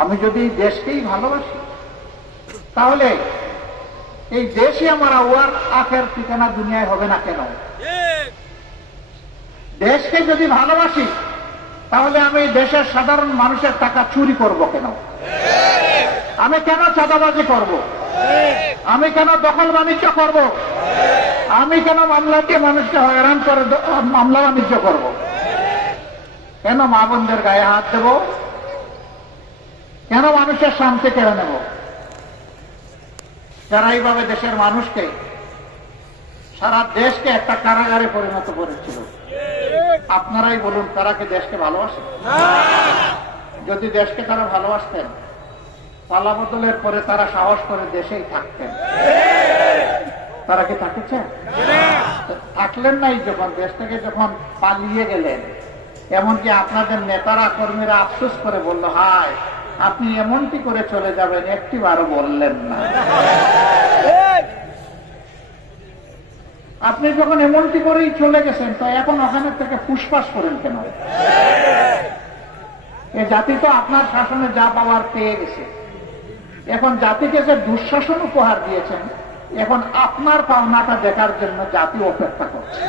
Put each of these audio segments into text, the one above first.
আমি যদি দেশকেই ভালোবাসি, তাহলে এই দেশই আমার আওয়ার আখের ঠিকানা দুনিয়ায় হবে না কেন? দেশকে যদি ভালোবাসি, তাহলে আমি দেশের সাধারণ মানুষের টাকা চুরি করব কেন? আমি কেন চাঁদাবাজি করব? আমি কেন দখল বাণিজ্য করব? আমি কেন মামলাকে মানুষকে হয়রান করে মামলা বাণিজ্য করব? কেন মা বোনদের গায়ে হাত দেব? কেন মানুষের শান্তি কেড়ে নেব? যারা এইভাবে দেশের মানুষকে, সারা দেশকে একটা কারাগারে পরিণত করেছিল, আপনারাই বলুন, তারা কি দেশকে ভালোবাসে? যদি দেশকে তারা ভালোবাসতেন, পালাবদলের পরে তারা সাহস করে দেশেই থাকতেন। তারা কি থাকছেন? থাকলেন নাই। যখন দেশ থেকে যখন পালিয়ে গেলেন, এমনকি আপনাদের নেতারা কর্মীরা আফসোস করে বলল, হায় আপনি এমনটি করে চলে যাবেন, একটিবারও বললেন না। আপনি যখন এমনটি করেই চলে গেছেন, তো এখন ওখানে থেকে ফুসফাস করেন কেন? এ জাতি তো আপনার শাসনে যা পাওয়ার পেয়ে গেছে। এখন জাতিকে যে দুঃশাসন উপহার দিয়েছেন, এখন আপনার পাওনাটা দেখার জন্য জাতি অপেক্ষা করছে।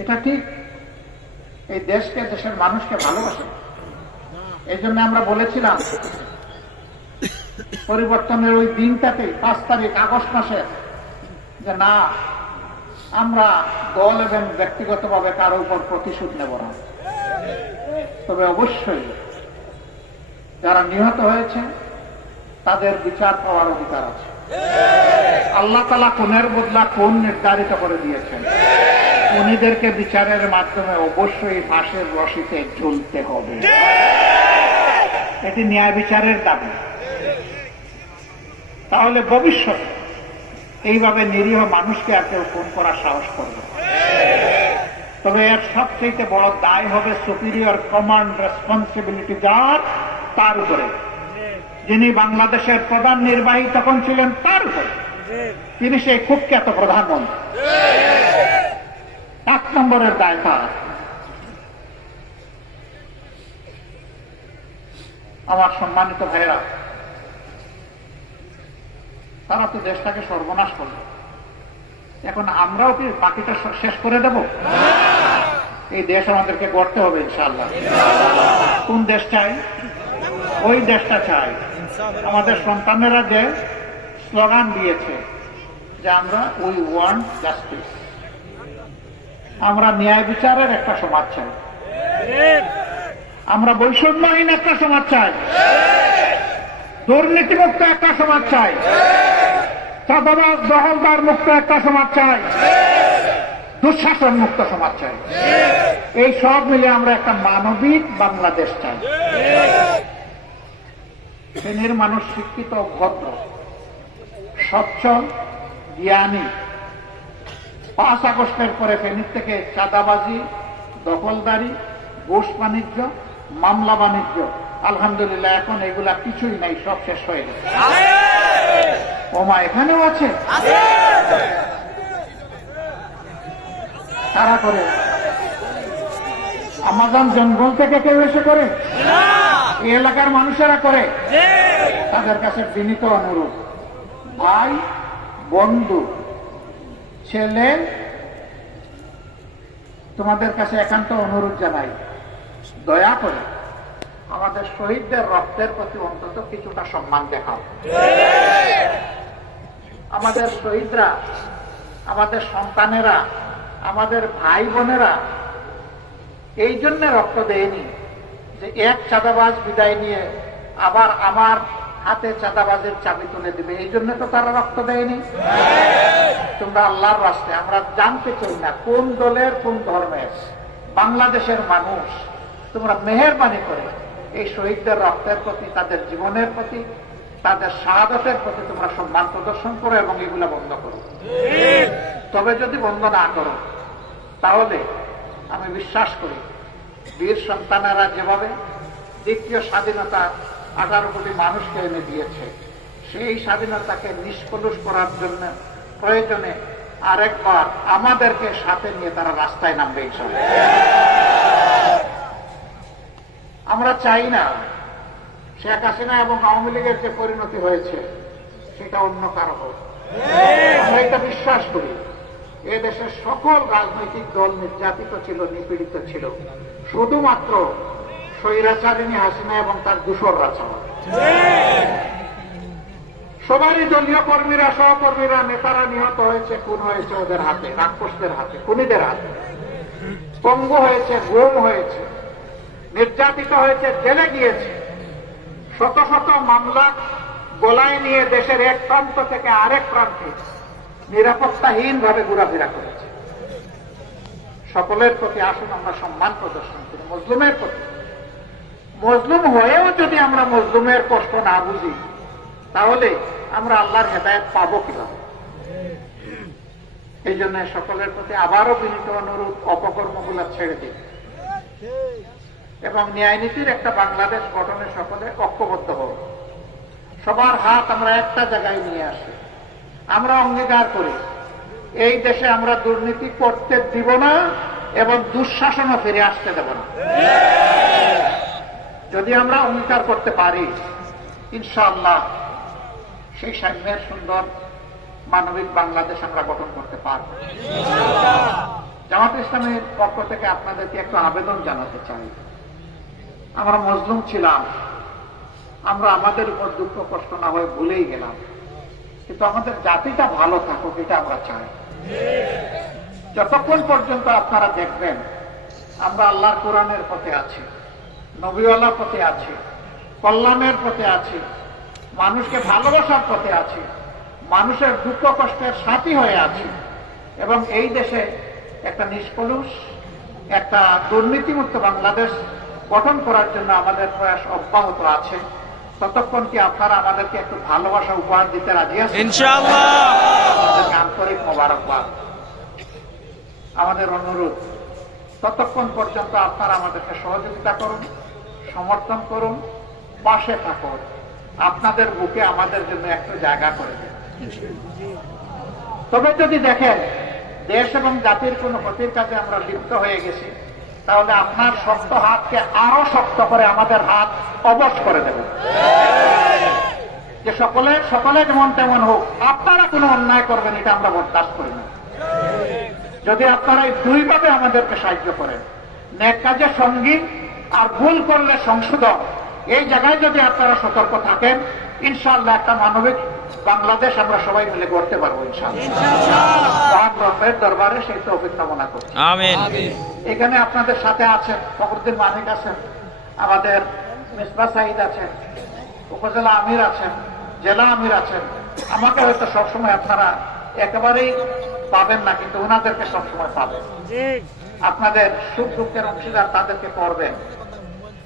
এটা ঠিক। এই দেশকে, দেশের মানুষকে ভালোবাসে। এই জন্য আমরা বলেছিলাম পরিবর্তনের ওই দিনটাতে 5 তারিখ আগস্ট মাসের, যে না, আমরা দল এবং ব্যক্তিগতভাবে কারো উপর প্রতিশোধ নেব না, তবে অবশ্যই যারা নিহত হয়েছে তাদের বিচার পাওয়ার অধিকার আছে। আল্লাহ তাআলা খুনের বদলা খুন নির্ধারিত করে দিয়েছেন। খুনিদেরকে বিচারের মাধ্যমে অবশ্যই ফাঁসের রশিতে ঝুলতে হবে। এটি ন্যায় বিচারের দাবি। তাহলে ভবিষ্যতে এইভাবে নিরীহ মানুষকে আর কেউ খুন করার সাহস করবে। তবে এর সবচেয়ে বড় দায় হবে সুপিরিয়র কমান্ড রেসপন্সিবিলিটি যার, তার উপরে। যিনি বাংলাদেশের প্রধান নির্বাহী তখন ছিলেন, তার উপরে। তিনি সেই কুখ্যাত প্রধানমন্ত্রী। 1 নম্বরের দায় তার। আমার সম্মানিত ভাইয়েরা, তারা তো দেশটাকে সর্বনাশ করবে। এখন আমরাও কি বাকিটা শেষ করে দেব? এই দেশ আমাদেরকে গড়তে হবে ইনশাআল্লাহ। কোন দেশ চাই? ওই দেশটা চাই। আমাদের সন্তানেরা যে স্লোগান দিয়েছে যে আমরা উই ওয়ান্ট জাস্টিস, আমরা ন্যায় বিচারের একটা সমাজ চাই, আমরা বৈষম্যহীন একটা সমাজ চাই, দুর্নীতিমুক্ত একটা সমাজ চাই, চাঁদাবাজ দখলদার মুক্ত একটা সমাজ চাই, দুঃশাসন মুক্ত সমাজ চাই। এই সব মিলে আমরা একটা মানবিক বাংলাদেশ চাই। শ্রেণীর মানুষ শিক্ষিত, ভদ্র, সচ্ছল, জ্ঞানী। 5 আগস্টের পরে ফেনীর থেকে চাঁদাবাজি, দখলদারি, ঘুষ বাণিজ্য, মামলা বাণিজ্য, আলহামদুলিল্লাহ এখন এগুলা কিছুই নাই, সব শেষ হয়ে গেছে। ওমা এখানেও আছে। কারা করে? আমাজন জঙ্গল থেকে কেউ এসে করে? এই এলাকার মানুষেরা করে। তাদের কাছে বিনীত অনুরোধ, ভাই, বন্ধু, ছেলে, তোমাদের কাছে একান্ত অনুরোধ জানাই, দয়া করে আমাদের শহীদদের রক্তের প্রতি অন্তত কিছুটা সম্মান দেখাও। আমাদের শহীদরা, আমাদের সন্তানেরা, আমাদের ভাই বোনেরা এই জন্য রক্ত দেয়নি যে এক চাঁদাবাজ বিদায় নিয়ে আবার আমার হাতে চাঁদাবাজের চাবি তুলে দিবে, এই জন্য তো তারা রক্ত দেয়নি। তোমরা আল্লাহর রাস্তে, আমরা জানতে চাই না কোন দলের কোন ধর্মের, বাংলাদেশের মানুষ, তোমরা মেহেরবানি করে এই শহীদদের রক্তের প্রতি, তাদের জীবনের প্রতি, তাদের শাহাদাতের প্রতি তোমরা সম্মান প্রদর্শন করো এবং এগুলা বন্ধ করো। তবে যদি বন্ধ না করো, তাহলে আমি বিশ্বাস করি বীর সন্তানেরা যেভাবে দ্বিতীয় স্বাধীনতা 18 কোটি মানুষকে এনে দিয়েছে, সেই স্বাধীনতাকে নিষ্কলুষ করার জন্য প্রয়োজনে আরেকবার আমাদেরকে সাথে নিয়ে তারা রাস্তায় নামবে ইনশাআল্লাহ। আমরা চাই না শেখ হাসিনা এবং আওয়ামী লীগের যে পরিণতি হয়েছে সেটা অন্য কারো হোক। আমরা এটা বিশ্বাস করি এ দেশের সকল রাজনৈতিক দল নির্যাতিত ছিল, নিপীড়িত ছিল, শুধুমাত্র স্বৈরাচারিণী হাসিনা এবং তার দূষররা ছাড়া। সবারই দলীয় কর্মীরা, সহকর্মীরা, নেতারা নিহত হয়েছে, খুন হয়েছে ওদের হাতে, রাক্ষসদের হাতে, খুনিদের হাতে, পঙ্গু হয়েছে, গুম হয়েছে, নির্যাতিত হয়েছে, জেলে গিয়েছে, শত শত মামলা গলায় নিয়ে দেশের এক প্রান্ত থেকে আরেক প্রান্তে নিরাপত্তাহীন ভাবে ঘোরাফেরা করেছে। সকলের প্রতি আসুন আমরা সম্মান প্রদর্শন করি, মজলুমের প্রতি। মজলুম হয়েও যদি আমরা মজলুমের কষ্ট না বুঝি তাহলে আমরা আল্লাহর হেদায়েত পাবো কিভাবে? এই জন্য সকলের প্রতি আবারও বিনীত অনুরোধ, অপকর্মগুলো ছেড়ে দিন এবং ন্যায় নীতির একটা বাংলাদেশ গঠনে সকলে ঐক্যবদ্ধ হব। সবার হাত আমরা একটা জায়গায় নিয়ে আসি। আমরা অঙ্গীকার করি এই দেশে আমরা দুর্নীতি করতে দিব না এবং দুঃশাসনও ফিরে আসতে দেব না। যদি আমরা অঙ্গীকার করতে পারি ইনশাআল্লাহ সেই সাম্যের সুন্দর মানবিক বাংলাদেশ আমরা গঠন করতে পারব। জামাত ইসলামের পক্ষ থেকে আপনাদেরকে একটু আবেদন জানাতে চাই। আমরা মজলুম ছিলাম, আমরা আমাদের উপর দুঃখ কষ্ট না হয়ে ভুলেই গেলাম, কিন্তু আমাদের জাতিটা ভালো থাকুক এটা আমরা চাই। যতক্ষণ পর্যন্ত আপনারা দেখবেন আমরা আল্লাহর কোরআনের পথে আছি, নবীওয়ালার পথে আছি, কল্যাণের পথে আছি, মানুষকে ভালোবাসার পথে আছি, মানুষের দুঃখ কষ্টের সাথী হয়ে আছি এবং এই দেশে একটা নিষ্কলুষ, একটা দুর্নীতিমুক্ত বাংলাদেশ গঠন করার জন্য আমাদের প্রয়াস অব্যাহত আছে, ততক্ষণ কি আপনারা আমাদেরকে একটু ভালোবাসা উপহার দিতে রাজি আছেন? ইনশাআল্লাহ। আন্তরিক মোবারকবাদ। আমাদের অনুরোধ ততক্ষণ পর্যন্ত আপনারা আমাদেরকে সহযোগিতা করুন, সমর্থন করুন, পাশে থাকুন, আপনাদের বুকে আমাদের জন্য একটু জায়গা করে দেন। তবে যদি দেখেন দেশ এবং জাতির কোন ক্ষতির কাজে আমরা লিপ্ত হয়ে গেছি তাহলে আপনার শক্ত হাতকে আরো শক্ত করে আমাদের হাত অবশ করে দেবেন, যে সকলে যেমন তেমন হোক, আপনারা কোনো অন্যায় করবেন এটা আমরা বরদাস্ত করি না। যদি আপনারা এই দুইভাবে আমাদেরকে সাহায্য করেন, নেক কাজে সঙ্গী আর ভুল করলে সংশোধন, এই জায়গায় যদি আপনারা সতর্ক থাকেন ইনশাআল্লাহ একটা মানবিক বাংলাদেশ আমরা সবাই মিলে করতে পারবো ইনশাআল্লাহ। দরবারে সেই তৌফিক কামনা করছি। আমিন। এখানে আপনাদের সাথে আছেন ফখরুদ্দিন মানিক আছেন, আমাদের মিসবাহ সাঈদ আছেন, উপজেলা আমির আছেন, জেলা আমির আছেন। আমাকে হয়তো সবসময় আপনারা একেবারেই পাবেন না, কিন্তু ওনাদেরকে সবসময় পাবেন। আপনাদের সুখ দুঃখের অংশীদার তাদেরকে করবেন।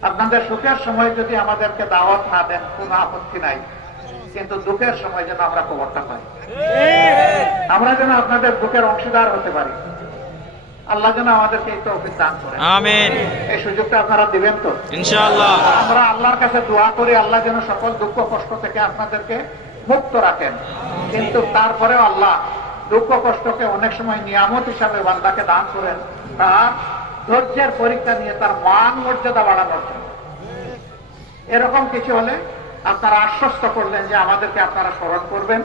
আপনাদের সুখের সময় যদি আমাদেরকে দাওয়াত না দেন কোনো আপত্তি নাই, কিন্তু দুঃখের সময় যেন আমরা খবরটা পাই, আমরা যেন আপনাদের দুঃখের অংশীদার হতে পারি। আল্লাহ যেন আমাদেরকে এই তৌফিক দান করেন। আমিন। এই সুযোগটা আপনারা দিবেন তো ইনশাআল্লাহ। আমরা আল্লাহর কাছে দোয়া করি আল্লাহ যেন সকল দুঃখ কষ্ট থেকে আপনাদেরকে মুক্ত রাখেন, কিন্তু তারপরেও আল্লাহ দুঃখ কষ্টকে অনেক সময় নিয়ামত হিসাবে বান্দাকে দান করেন, তার ধৈর্যের পরীক্ষা নিয়ে তার মান মর্যাদা বাড়ানোর জন্য। এরকম কিছু হলে আপনারা আশ্বস্ত করলেন যে আমাদেরকে আপনারা স্মরণ করবেন,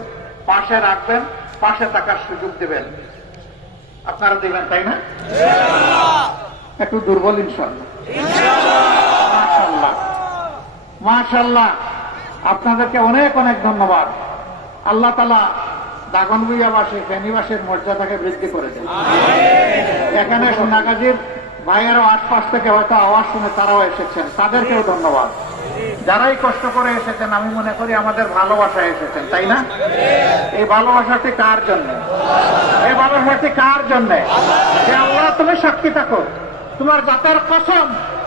পাশে রাখবেন, পাশে থাকার সুযোগ দেবেন। আপনারা দিবেন তাই না? একটু দুর্বল ইনশাআল্লাহ। মাশাআল্লাহ মাশাআল্লাহ। আপনাদেরকে অনেক অনেক ধন্যবাদ। আল্লাহ তাআলা দাগনভূঞাবাসী, ফেনীবাসীর মর্যাদাকে বৃদ্ধি করে দেন। এখানে সোনাগাজীর ভাইয়েরও আশপাশ থেকে হয়তো আওয়াজ শুনে তারাও এসেছেন, তাদেরকেও ধন্যবাদ। যারাই কষ্ট করে এসেছেন আমি মনে করি আমাদের ভালোবাসায় এসেছেন, তাই না? এই ভালোবাসাটি কার জন্য? এই ভালোবাসাটি কার জন্য? যে আল্লাহ তুমি সাক্ষী থাকো, তোমার জাতের কসম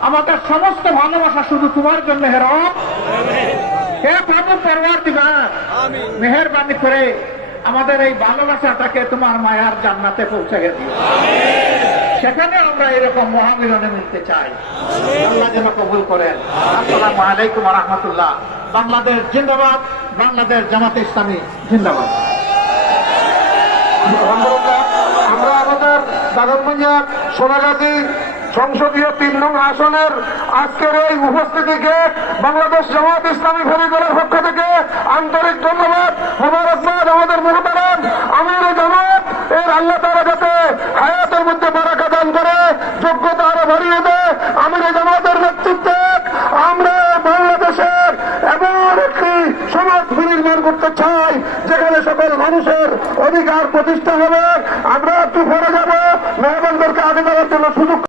আমাদের সমস্ত ভালোবাসা শুধু তোমার জন্য। হে রব, হে প্রভু পরওয়ারদিগার, মেহেরবানি করে আমাদের এই ভালোবাসাটাকে তোমার মায়ার জান্নাতে পৌঁছে দিও। সেখানে আমরা এরকম মহামিলনে মিলতে চাই। আল্লাহ যেন কবুল করেন। আসসালামু আলাইকুম ওয়া রাহমাতুল্লাহ। বাংলাদেশ জিন্দাবাদ, বাংলাদেশ জামাতে ইসলামী জিন্দাবাদ। আমরা আমাদের দাগনভূঞা, সোনাগাজী সংসদীয় 3 নং আসনের আজকের এই উপস্থিতিকে বাংলাদেশ জামাত ইসলামী ফরিদপুরের পক্ষ থেকে আন্তরিক ধন্যবাদ, মোবারকবাদ। আমাদের মুহতারাম আমির জামাত এর আল্লাহ তাআলা যাতে হায়াতের মধ্যে বারাকা দান করে, যোগ্যতা আরো বাড়িয়ে দেয়। আমির জামাতের নেতৃত্বে আমরা বাংলাদেশের এমন একটি সমাজ বিনির্মাণ করতে চাই যেখানে সকল মানুষের অধিকার প্রতিষ্ঠা হবে। আমরা একটু পরে যাব, মেহমানদেরকে আগে যাওয়ার জন্য সুযোগ